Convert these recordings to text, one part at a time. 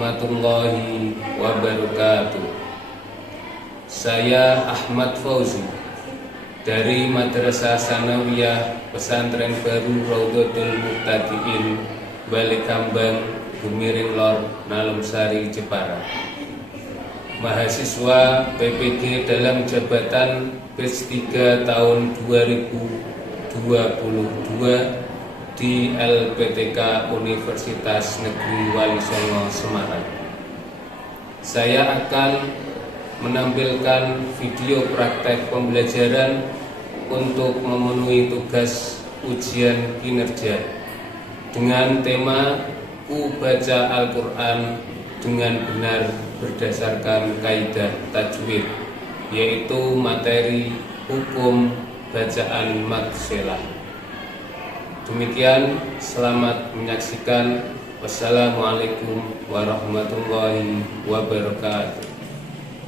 warahmatullahi wabarakatuh. Saya Ahmad Fauzi dari Madrasah Sanawiyah Pesantren Baru Raudhatul Muqtadiin Balekambang Gumiring Lor Nalumsari Jepara. Mahasiswa PPG dalam jabatan batch 3 tahun 2022 di LPTK Universitas Negeri Wali Songo Semarang. Saya akan menampilkan video praktek pembelajaran untuk memenuhi tugas ujian kinerja dengan tema Ku Baca Al-Quran dengan benar berdasarkan kaidah tajwid, yaitu materi hukum bacaan mad shelah. Demikian, selamat menyaksikan. Wassalamualaikum warahmatullahi wabarakatuh.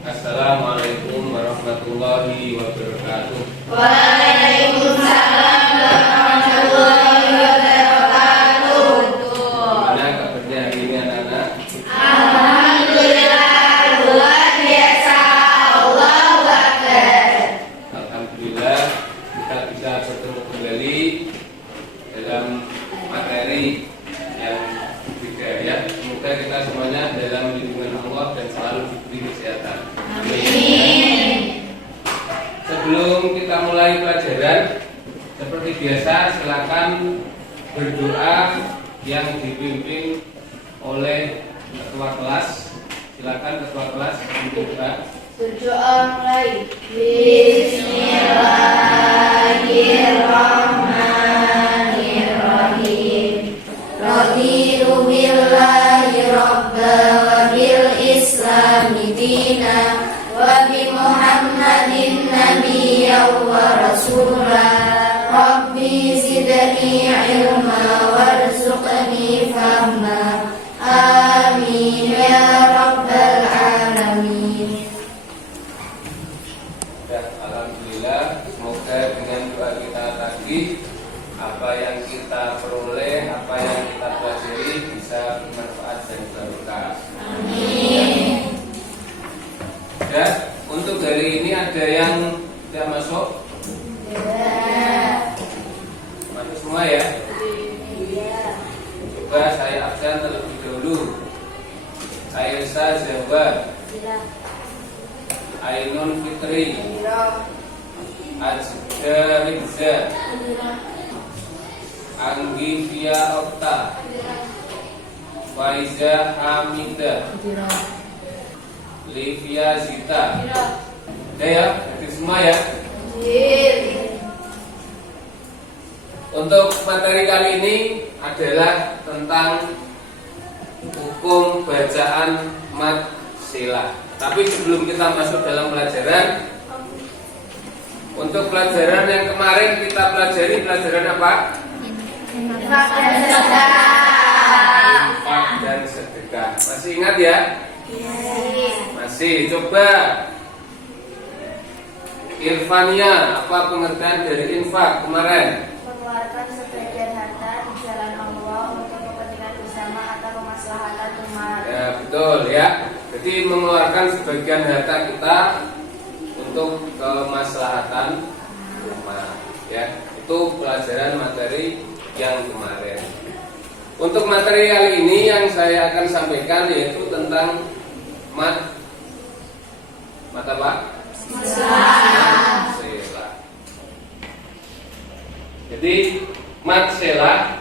Assalamualaikum warahmatullahi wabarakatuh. Waalaikumsalam warahmatullahi wabarakatuh. Gimana kabarnya hari ini anak-anak? Alhamdulillah, luar biasa. Allahu Akbar. Alhamdulillah, kita bisa bertemu kembali dalam materi yang berbeda ya. Semoga kita semuanya dalam lindungan Allah dan selalu diberi kesehatan. Amin. Sebelum kita mulai pelajaran, seperti biasa silakan berdoa yang dipimpin oleh ketua kelas. Silakan ketua kelas berdoa. Berdoa mulai. Bismillahirrahmanirrahim. Raditu billahi rabba wa bil islami dina wa bi Muhammadin nabiyyan wa rasula. Rabbi zidni ilma warzuqni fahma. Amin ya rabbal alamin. Dan alhamdulillah, semoga dengan doa kita tadi, apa yang kita peroleh, apa yang kita pelajari bisa bermanfaat dan barokah. Amin. Dan untuk hari ini ada yang tidak masuk? Ya. Masuk semua ya? Iya. Coba saya absen terlebih dahulu. Aisyah Jawa, Iya. Ainun Fitri, Iya. Ajda Rizza, Anggi Fia Okta, Faiza Hamida, Livia Zita. Udah ya, itu semua ya. Untuk materi kali ini adalah tentang hukum bacaan mad shelah. Tapi sebelum kita masuk dalam pelajaran, untuk pelajaran yang kemarin kita pelajari pelajaran apa? Infak dan sedekah. Masih ingat ya? Masih. Coba Irfania, apa pengertian dari infak kemarin? Mengeluarkan sebagian harta di jalan Allah untuk kepentingan bersama atau kemaslahatan umat. Ya, betul ya. Jadi mengeluarkan sebagian harta kita untuk kemaslahatan umat ya. Itu pelajaran materi yang kemarin. Untuk materi kali ini yang saya akan sampaikan yaitu tentang mad apa? Mad shelah. Jadi mad shelah,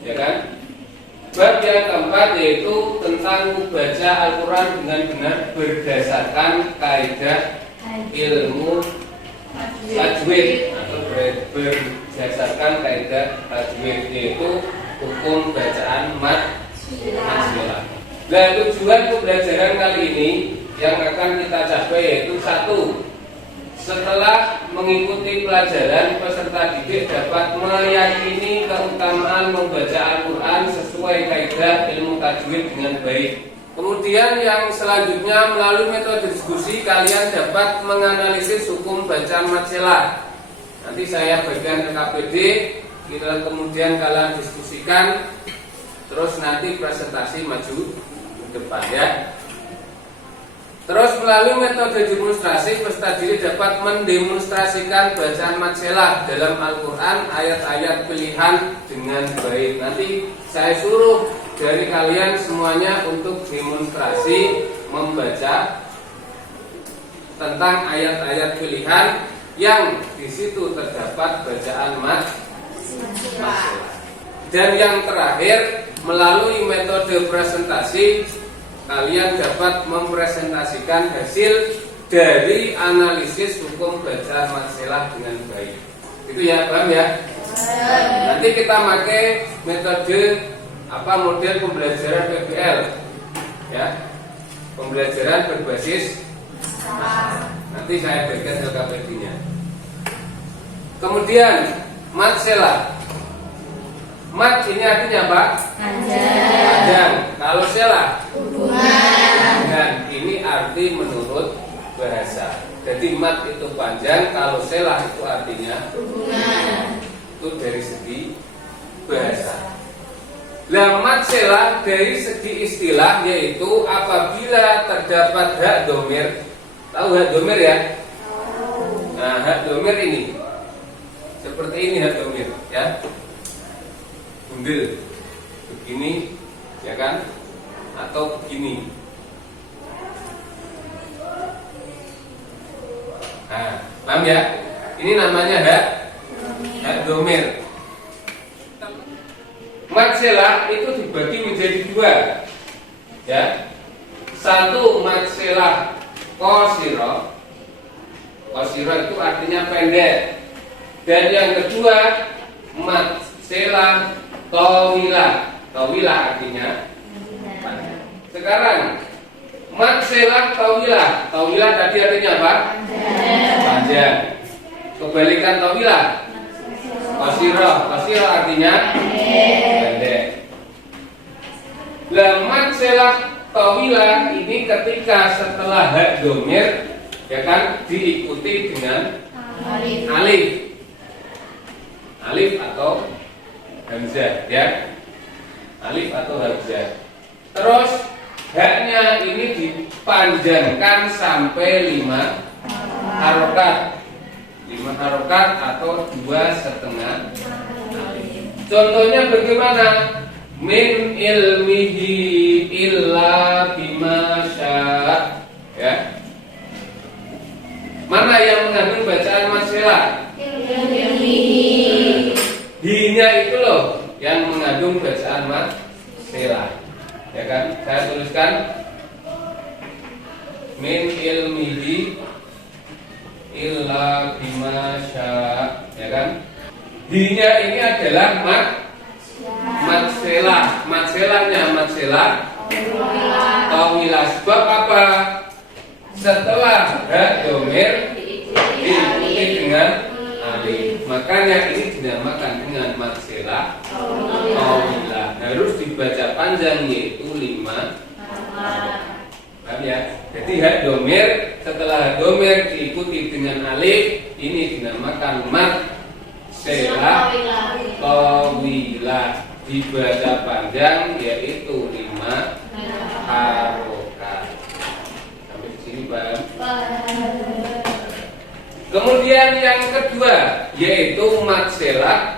ya kan? Bab yang keempat yaitu tentang membaca Al-Quran dengan benar berdasarkan kaidah ilmu tajwid atau berdasarkan kaidah tajwid, yaitu hukum bacaan mad shelah. Nah, tujuan pembelajaran kali ini yang akan kita capai yaitu satu, setelah mengikuti pelajaran, peserta didik dapat meyakini keutamaan membaca Al-Quran sesuai kaidah ilmu tajwid dengan baik. Kemudian yang selanjutnya melalui metode diskusi kalian dapat menganalisis hukum bacaan mad shelah. Nanti saya bagikan RKPD, kita kemudian kalian diskusikan, terus nanti presentasi maju depan ya. Terus melalui metode demonstrasi peserta didik dapat mendemonstrasikan bacaan mat selah dalam Al-Quran ayat-ayat pilihan dengan baik. Nanti saya suruh dari kalian semuanya untuk demonstrasi membaca tentang ayat-ayat pilihan yang di situ terdapat bacaan mat selah. Dan yang terakhir, melalui metode presentasi kalian dapat mempresentasikan hasil dari analisis hukum bacaan mat selah dengan baik. Itu ya, paham ya? Nanti kita pakai metode model pembelajaran PBL ya. Pembelajaran berbasis nanti saya berikan LKPD-nya. Kemudian mat selah. Mat ini artinya apa? Panjang. Kalau selah? Hubungan. Dan ini arti menurut bahasa. Jadi mat itu panjang, kalau selah itu artinya hubungan. Itu dari segi bahasa. Lah mat selah dari segi istilah yaitu apabila terdapat hak domir. Tahu hak domir ya? Nah, hak domir ini seperti ini hak domir ya. Bundel begini ya kan, atau begini. Nah, paham ya? Ini namanya hak domir. Mat selah itu dibagi menjadi dua ya. Satu mat selah qashirah. Qashirah itu artinya pendek. Dan yang kedua mat selah tawilah. Tawilah artinya panjang. Sekarang mat selah tawilah. Tawilah tadi artinya apa? Panjang. Kebalikan tawilah qashirah. Qashirah artinya pendek. Lah mat selah tawilah ini ketika setelah hak domir ya kan diikuti dengan alif. Alif atau hamzah ya. Alif atau hamzah. Terus haknya ini dipanjangkan sampai 5 harokat. 5 harokat atau 2,5 alif. Contohnya bagaimana? Min ilmihi illa bima syaa ya. Mana yang mengandung bacaan mat selah? Hinya itu loh yang mengandung bacaan mat selah. Ya kan? Saya tuliskan min ilmihi illa bima syaa, ya kan? Hinya ini adalah mat selah. Mat selahnya mat selah tawilah. Sebab apa? Setelah hak domir diikuti dengan alif. Makanya ini dinamakan dengan mat selah tawilah. Harus dibaca panjang yaitu 5 paham ya? Jadi hak domir, setelah hak domir diikuti dengan alif, ini dinamakan mat selah tawilah. Dibaca panjang yaitu 5 harokat. Sampai di sini paham? Kemudian yang kedua yaitu mat selah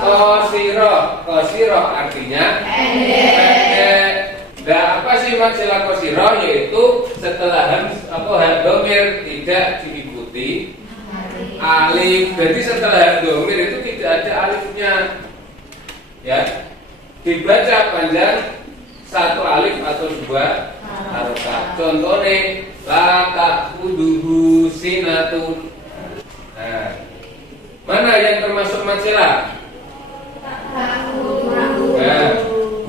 qashirah. Qashirah artinya pendek. Nah, apa sih mat selah qashirah? Yaitu setelah hak domir tidak diikuti alif. Jadi setelah hak domir itu tidak ada alifnya. Ya. Dibaca panjang 1 alif atau 2 harokat. Contohnya la ta'khuduhu sinatun. Nah, mana yang termasuk mat selah? Nah,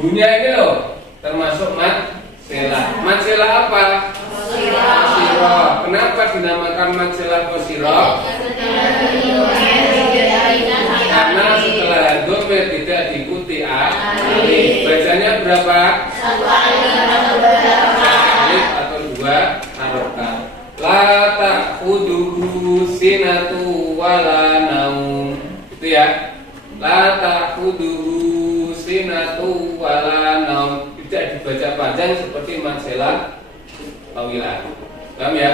bunyinya ini loh termasuk mat selah. Mat selah apa? Qashirah. Kenapa dinamakan mat selah qashirah? Karena setelah domir tidak diikuti alif. Bacanya berapa? 1 alif atau 2 harokat. La ta'khuduhu sinatu wala naum. Itu ya. La ta'khuduhu sinatu wala naum. Tidak dibaca panjang seperti madselah tawilah. Paham ya?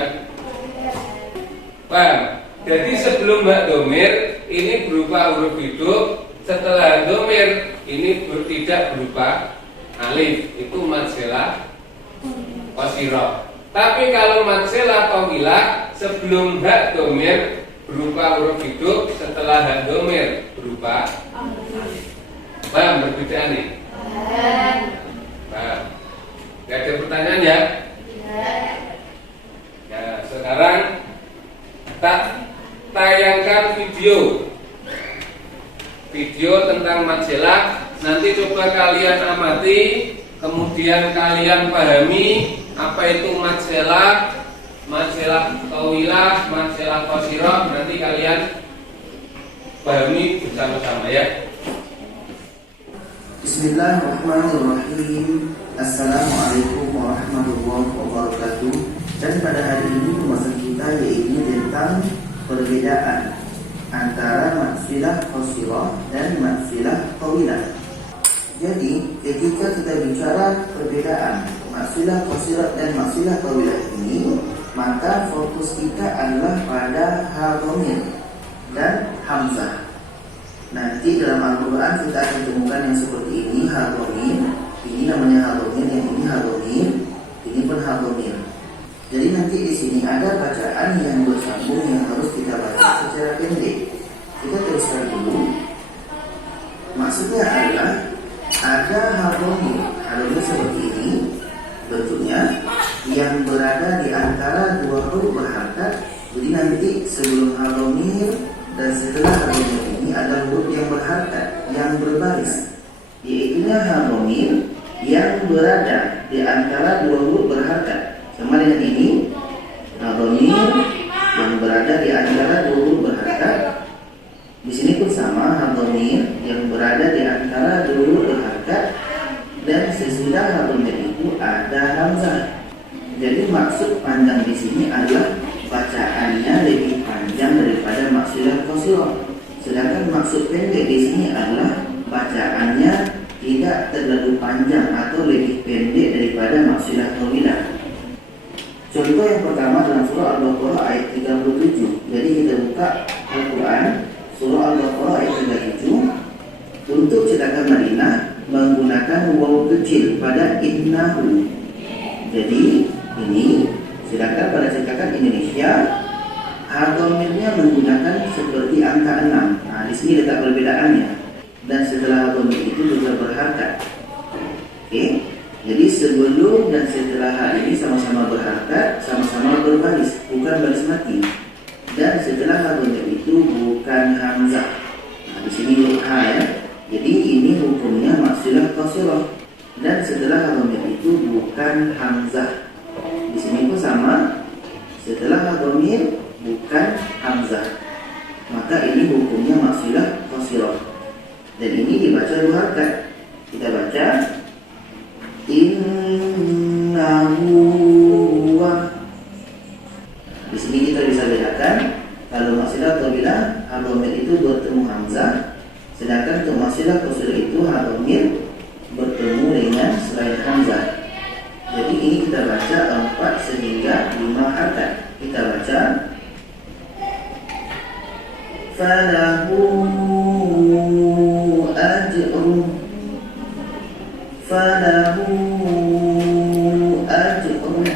Paham? Jadi sebelum hak domir ini berupa huruf hidup, setelah domir ini tidak berupa alif, itu madselah qasirah. Tapi kalau madselah tawilah sebelum hak domir berupa huruf hidup, setelah hak domir berupa alif. Paham perbedaannya? Paham. Gak ada pertanyaan ya? Ya, sekarang tak tayangkan video tentang madselah. Nanti coba kalian amati, kemudian kalian pahami apa itu madselah, madselah tawilah, madselah qasirah. Nanti kalian pahami bersama-sama ya. Bismillahirrahmanirrahim. Assalamualaikum warahmatullahi wabarakatuh. Dan pada hari ini pembahasan kita yaitu tentang perbedaan antara madsilah qasirah dan madsilah tawilah. Jadi ketika kita bicara perbedaan madsilah qasirah dan madsilah tawilah ini, maka fokus kita adalah pada ha dhamir dan hamzah. Nanti dalam Al-Quran kita akan temukan yang seperti ini, ha dhamir. Ini namanya ha dhamir, yang ini ha dhamir, ini pun ha dhamir. Jadi nanti di sini ada bacaan yang bersambung yang harus kita baca secara pendek. Kita teruskan dulu. Maksudnya adalah ada ha dhamir. Ha dhamir seperti ini bentuknya, yang berada di antara dua huruf berharakat. Jadi nanti sebelum ha dhamir dan setelah ha dhamir ini ada huruf yang berharakat, yang berbaris, yaitu ha dhamir yang berada di antara dua huruf berharakat. Sama dengan ini, ha dhamir yang berada di antara dua huruf berharakat. Di sini pun sama, ha dhamir yang berada di antara dua huruf berharakat, dan sesudah ha dhamir itu ada hamzah. Jadi maksud panjang di sini adalah bacaannya lebih panjang daripada madsilah qasirah. Sedangkan maksud pendek di sini adalah bacaannya tidak terlalu panjang atau lebih pendek daripada madsilah tawilah. Contoh yang pertama dalam surah Al-Baqarah ayat 37. Jadi kita buka Al-Quran surah Al-Baqarah ayat 37. Untuk cetakan Madinah menggunakan waw kecil pada innahu. Jadi ini, sedangkan pada cetakan Indonesia ha dhamirnya menggunakan seperti angka 6. Nah, di sini letak perbedaannya. Dan setelah ha dhamir itu juga berharakat. Oke. Jadi sebelum dan setelah ha ini sama-sama berharakat, sama-sama berbaris, bukan baris mati. Dan setelah ha dhamir itu bukan hamzah. Nah, di sini huruf ha ya. Jadi ini hukumnya madsilah qasirah. Dan setelah ha dhamir itu bukan hamzah. Di sini pun sama. Setelah ha dhamir bukan hamzah, maka ini hukumnya madsilah qasirah. Dan ini dibaca dua harakat. Kita baca innahu wa. Di sini kita bisa bedakan kalau madsilah tawilah ha dhamir itu bertemu hamzah, sedangkan untuk madsilah qasirah itu ha dhamir bertemu dengan selain hamzah. Jadi ini kita baca 4 sehingga 5 harakat. Kita baca falahu ajrun, falahu ajrun.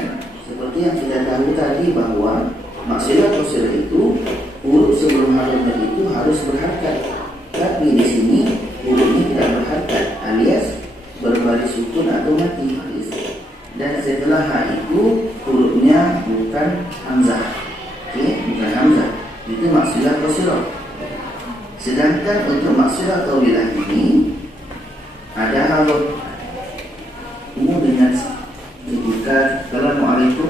Seperti yang kita tahu tadi bahwa madsilah qasirah itu huruf sebelum ha dhamir itu harus berharakat. Tapi di sini hurufnya tidak berharakat, alias berbaris sukun atau mati. Dan setelah ha itu hurufnya bukan hamzah. Oke, bukan hamzah. Itu madsilah qasirah. Sedangkan untuk madsilah tawilah ini ada ha dengan ketika Assalamualaikum.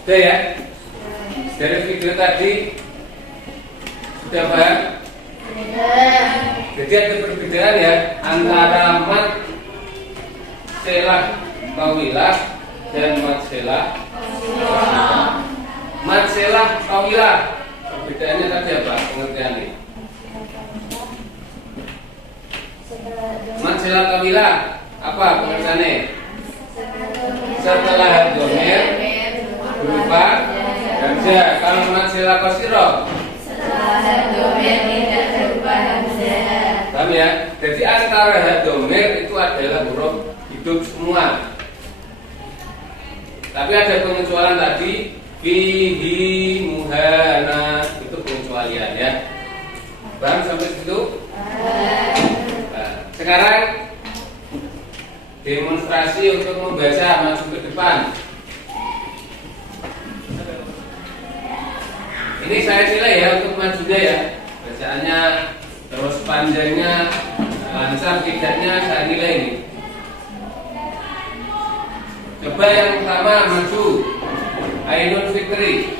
Sudah ya? Dari video tadi sudah paham? Jadi ada perbedaan ya antara madselah tawilah dan madselah qasirah. Madselah tawilah perbedaannya tadi apa pengertiannya? Madselah tawilah Apa pengertiannya? Setelah domir berupa hamzah. Kalau mat sila qasiro paham ya? Jadi antara hadomir itu adalah huruf hidup semua. Tapi ada pengecualian tadi, fihi muhana, itu pengecualian ya. Paham sampai situ? Nah, sekarang demonstrasi untuk membaca maju ke depan. Ini saya nilai ya untuk majunya ya. Bacaannya terus panjangnya, lancar tidaknya saya nilai ini. Coba yang pertama maju, Ainun Fikri.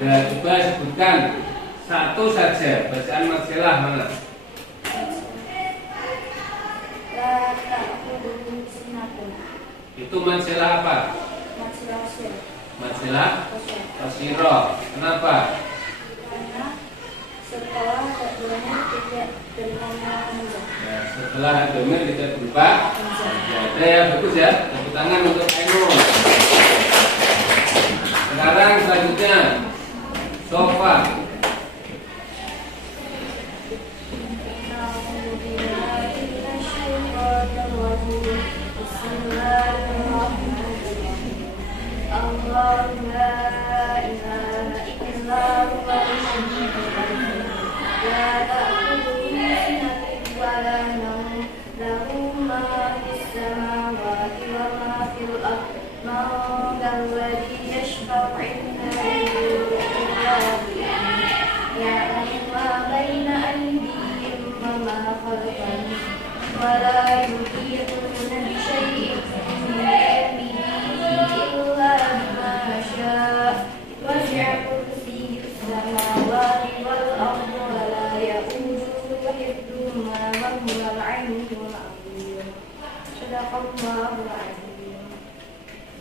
Nah, coba sebutkan satu saja bacaan maksilah mana? Itu maksilah apa? Maksilah qasiro. Kenapa? Karena setelah keduanya tidak berupa Ya, setelah domir tidak berupa. Ada ya, bagus ya. Tepuk tangan untuk Ainun. Sekarang selanjutnya Sofa. ولا يحيطون بشيء من علمه إلا بما شاء وسع كرسيه السماوات والأرض ولا يئوده حفظهما وهو العلي العظيم صدق الله العظيم.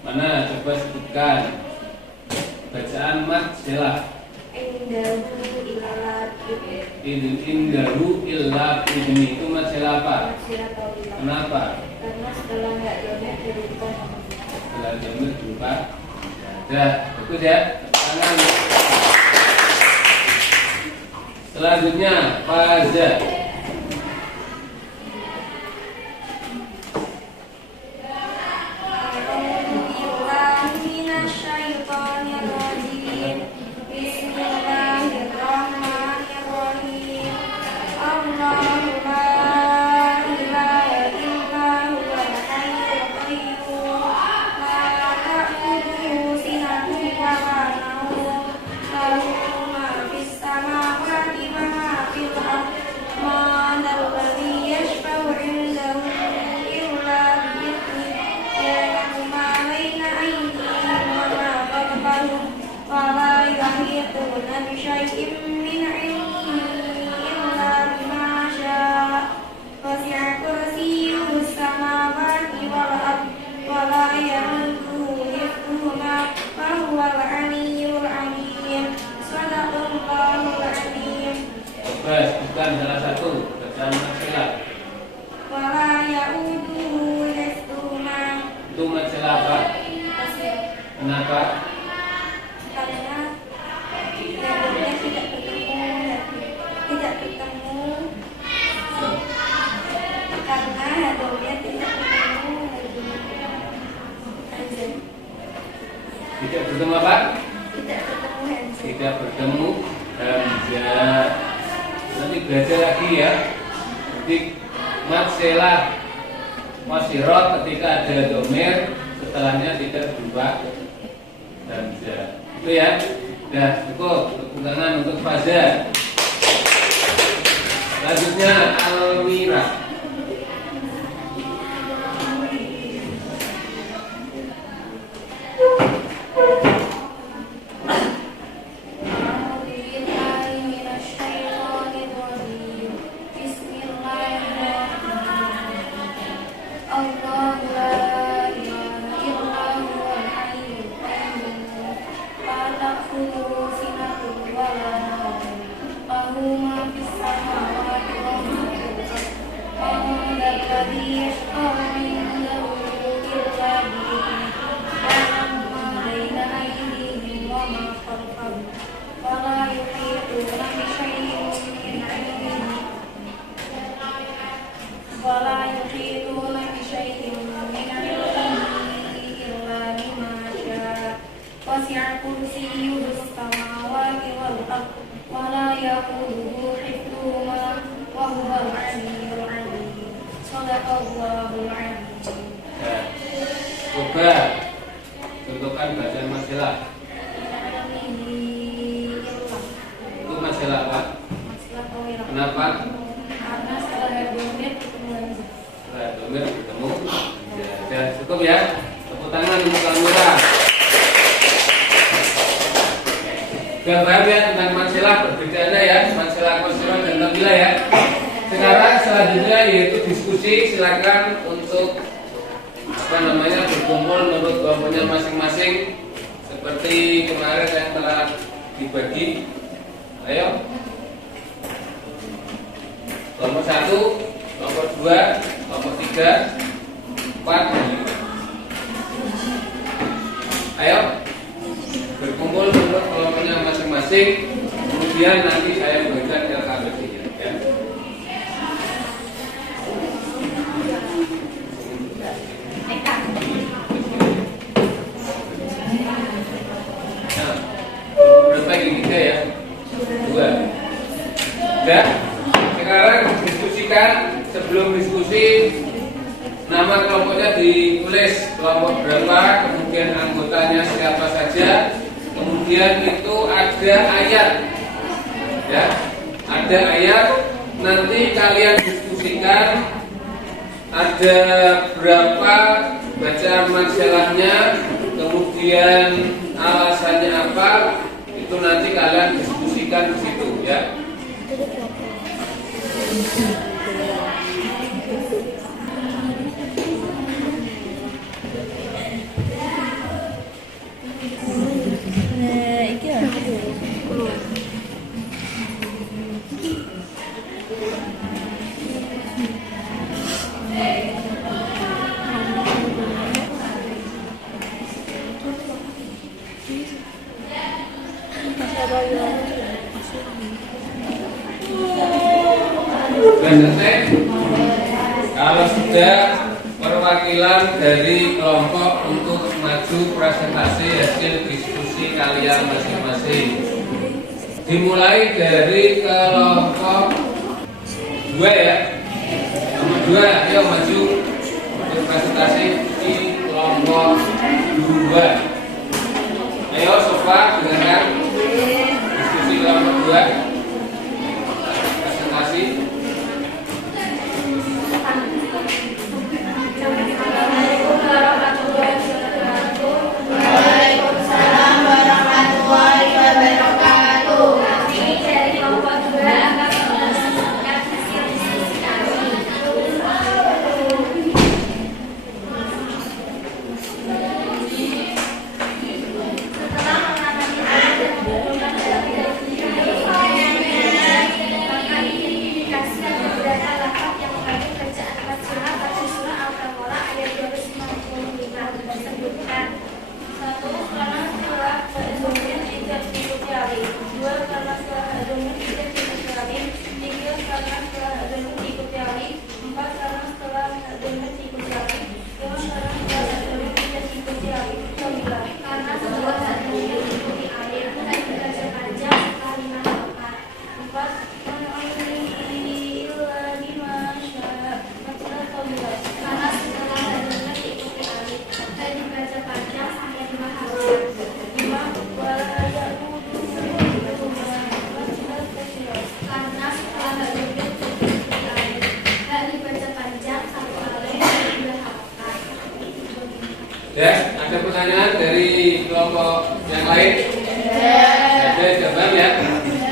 Mana coba sebutkan bacaan maksilah. Indahu illa ibni, itu masalah apa? Kenapa? Karena setelah nggak domir berubah. Setelah domir berubah. Sudah, bagus ya. Tangan. Selanjutnya faza. Bukan salah satu bacaan maksilah. Itu maksilah apa? Kenapa? Karena tidak bertemu karena hadomnya tidak bertemu Tidak bertemu apa? Tidak bertemu Hamzah. Tidak bertemu hamzah. Nanti belajar lagi ya. Jadi matselah masirot ketika ada domir setelahnya tidak berubah hamzah. Itu ya. Dah cukup. Tepuk tangan untuk Faza. Selanjutnya Almira. Coba contohkan bacaan masalah. Itu masalah apa? Kenapa? Karena setelah domir ketemu hamzah. Setelah domir ketemu. Ya, cukup ya. Tepuk tangan untuk Almira. Sudah paham ya tentang masalah perbedaannya ya, masalah konstituen dan tampila ya. Sekarang selanjutnya yaitu diskusi. Silakan untuk berkumpul menurut kelompoknya masing-masing seperti kemarin yang telah dibagi. Ayo, kelompok 1, kelompok 2, kelompok 3, 4, 5. Ayo berkumpul menurut kelompoknya masing-masing. Kemudian nanti saya berikan LKBD-nya ya. Berapa ini 3 ya? 2. Dan sekarang diskusikan. Sebelum diskusi, nama kelompoknya ditulis kelompok berapa, kemudian anggotanya siapa saja, kemudian itu ada ayat ya, ada ayat. Nanti kalian diskusikan ada berapa bacaan mansilahnya, kemudian alasannya apa, itu nanti kalian diskusikan di situ ya. Kalau sudah perwakilan dari kelompok untuk maju presentasi hasil diskusi kalian masing-masing. Dimulai dari kelompok 2 ya. Nomor 2, ayo maju untuk presentasi di kelompok 2. Ayo Sofa, dengarkan diskusi kelompok 2. Presentasi. Waalaikumsalam warahmatullahi wabarakatuh. Kami dari kelompok 2 akan menyampaikan hasil diskusi kami. Ya, ada pertanyaan dari kelompok yang lain? Ada jawaban ya?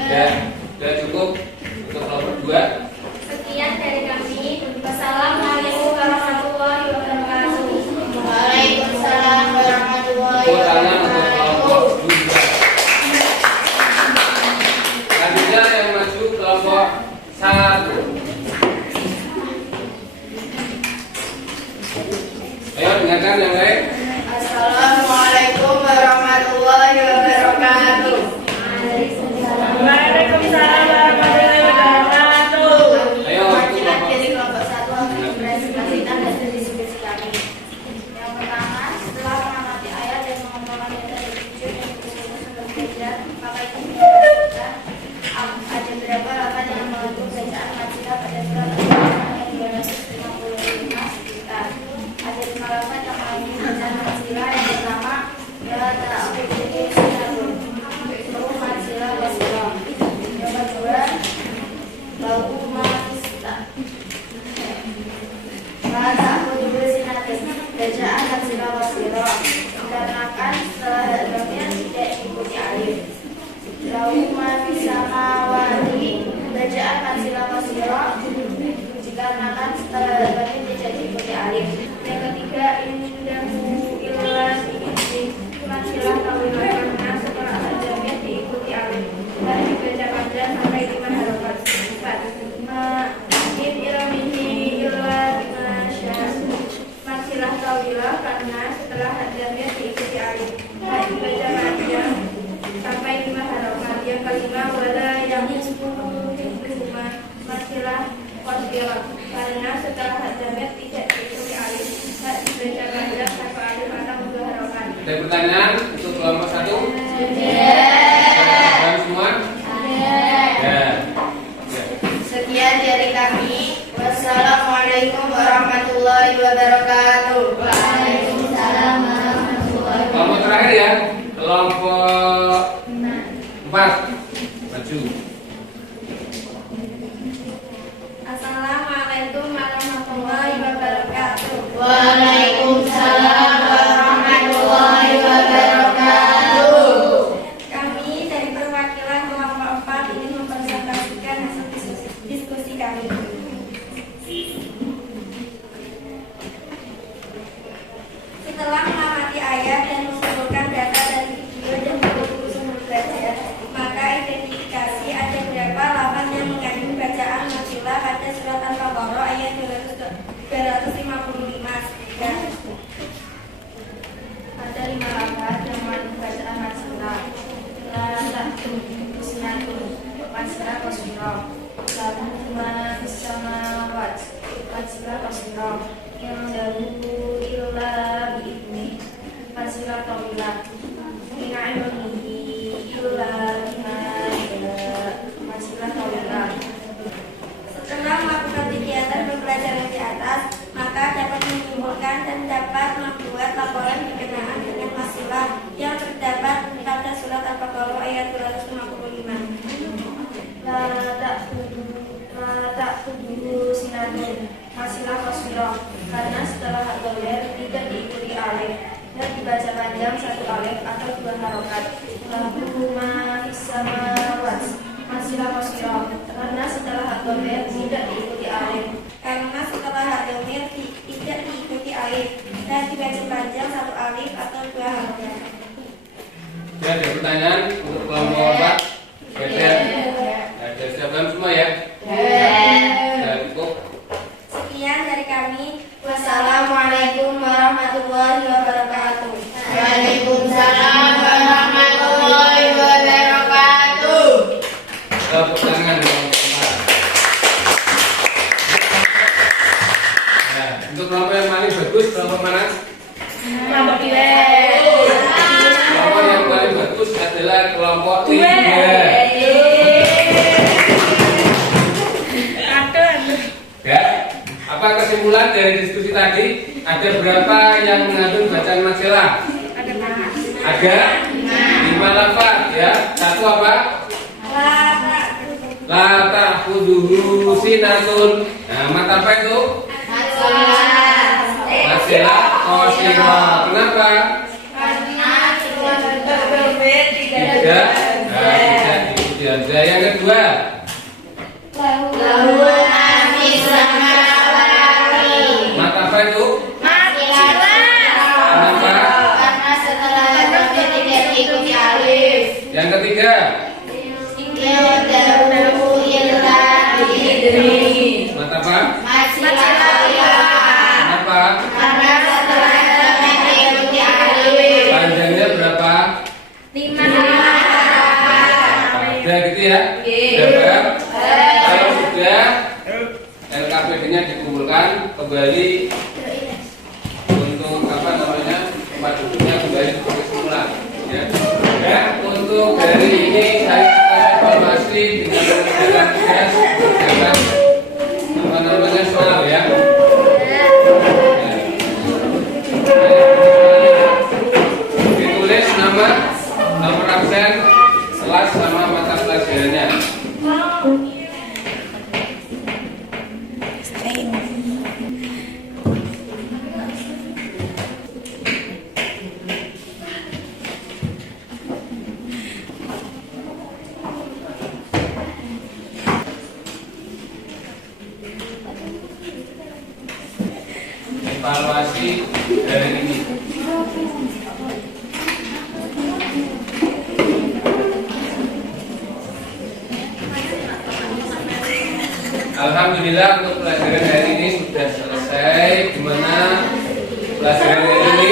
Ya, sudah cukup untuk kelompok 2. Sekian dari kami. Wassalamualaikum warahmatullahi wabarakatuh. Waalaikumsalam warahmatullahi Pertanyaan untuk wabarakatuh. kelompok 2. Selanjutnya yang maju kelompok 1. Ayo dengarkan yang lain. Assalamualaikum warahmatullahi wabarakatuh. Waalaikumsalam warahmatullahi wabarakatuh. Ayo untuk Perwakilan kelompok dari kelompok 1 akan mempresentasikan hasil diskusi kami. Yang pertama, setelah mengamati ayat dan mengumpulkan data dari tujuh yang disebut sumber belajar, maka itu menunjukkan ada berapa lapan yang mengandung bacaan majilah pada surat Al-Baqarah ayat 255 sekitar. Ada 5 lapan yang mengandung bacaan majilah. Yang pertama, ya ta'budu sinabun, ruh majilah wasirah. Yang kedua, lahu ma'ista. Maka aku dulu sinatin bacaan hasil wasiro dikarenakan setelah hadamnya tidak diikuti alif. Lahu ma'fisamawati bacaan hasil wasiro dikarenakan setelah hadamnya tidak diikuti alif. Yang ketiga, indahu ilah diikuti masilah tawilah karena setelah hadamnya diikuti alif dan dibaca panjang sampai 5 harokat. In ilmihi illa bimasya masilah tawilah karena setelah hadamnya diikuti alif dan dibaca panjang sampai 5 harokat. Yang kelima, wala yang hizbuhuma masilah qasirah karena setelah hadamnya tidak diikuti alif dan dibaca panjang satu alif atau 2 harokat. Ada pertanyaan untuk kelompok 1? Semua? Ya. Sekian dari kami. Wassalamualaikum warahmatullahi wabarakatuh. Waalaikumsalam warahmatullahi wabarakatuh. Kelompok terakhir ya, kelompok 4. Maju. Assalamualaikum warahmatullahi wabarakatuh. Waalaikumsalam warahmatullahi wabarakatuh. Kami dari perwakilan kelompok 4 ingin mempresentasikan hasil diskusi kami. Setelah mengamati ayat dan mengumpulkan data dari video dan buku sumber belajar, maka identifikasi ada berapa lapan yang mengandung bacaan majilah pada surat Al-Baqarah ayat 255. Ada 5 lapan yang mengandung bacaan majilah. Satu, sinatun, majilah kosirah. Lalu samawat, majilah kosirah. Yang jauh ilah bi'ibni, majilah tawilah. Ina ilmihi ilah majilah tawilah. Setelah melakukan kegiatan pembelajaran di atas, maka dapat menyimpulkan dan dapat membuat laporan berkenaan dengan masalah yang terdapat pada surat Al-Baqarah ayat 255. La ta'budu sinadun masilah qasirah karena setelah doler tidak diikuti alif dan dibaca panjang satu alif atau 2 harokat. Lahu ma fis samawat masilah qasirah karena setelah doler tidak diikuti alif karena setelah domir tidak diikuti alif dan dibaca panjang satu alif atau 2 harokat. Ya, ada pertanyaan untuk kelompok 4? Ada siapkan semua ya? Ya, cukup. Sekian dari kami. Wassalamualaikum warahmatullahi wabarakatuh. Waalaikumsalam warahmatullahi wabarakatuh. Tepuk tangan kelompok 4. Ya, untuk kelompok yang paling bagus, kelompok mana? Kelompok Kelompok yang paling bagus adalah kelompok 3. Ya, apa kesimpulan dari diskusi tadi? Ada berapa yang mengandung bacaan maksilah? Ada 5 lafaz ya. Satu apa? La ta'khudhuhu sinatun. Nah, mat apa itu? Mat Masela Osiro. Kenapa? Karena kedua berbeda Tidak. Nah, tidak diikuti aja. Yang kedua. Lahu nafis samawati. Mata apa itu? Kenapa? Karena setelah domir tidak diikuti alif. Yang ketiga. Yaudahu illa biidni. Mata apa? Kenapa? Karena setelah domir diikuti alif. Panjangnya berapa? 5. Ada gitu ya? Dapat? Kalau sudah LKPD-nya dikumpulkan kembali untuk apa namanya tempat duduknya kembali seperti semula. Ya. Ya, untuk hari ini saya akan evaluasi dengan mengerjakan tugas mengerjakan apa namanya soal ya. Ditulis nama, nomor absen, kelas sama mata pelajarannya. Evaluasi dari ini. Alhamdulillah untuk pelajaran hari ini sudah selesai. Gimana pelajaran hari ini?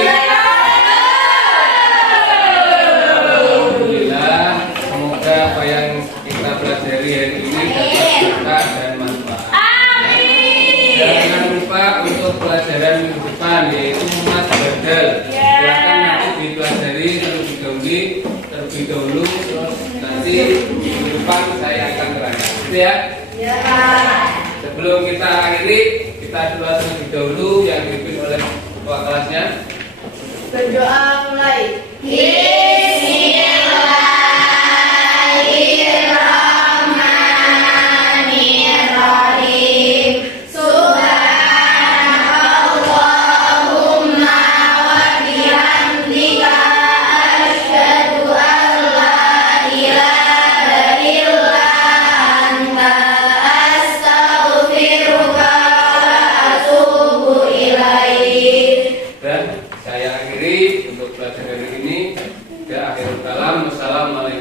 Alhamdulillah. Semoga apa yang kita pelajari hari ini dapat berkah dan manfaat. Jangan lupa untuk pelajaran minggu depan yaitu Mas Badal. Silakan nanti dipelajari terlebih dahulu, terus nanti minggu depan saya akan terangkan. Gitu ya. Sebelum kita akhiri, kita doa terlebih dahulu yang dipimpin oleh ketua kelasnya. Berdoa mulai. Bismillahirrahmanirrahim. Subhanakallahumma wa bihamdika asyhadu an la ilaha illa anta astaghfiruka wa atubu ilaik. Dan saya akhiri untuk pelajaran hari ini. Ke akhir kalam. Wassalamualaikum.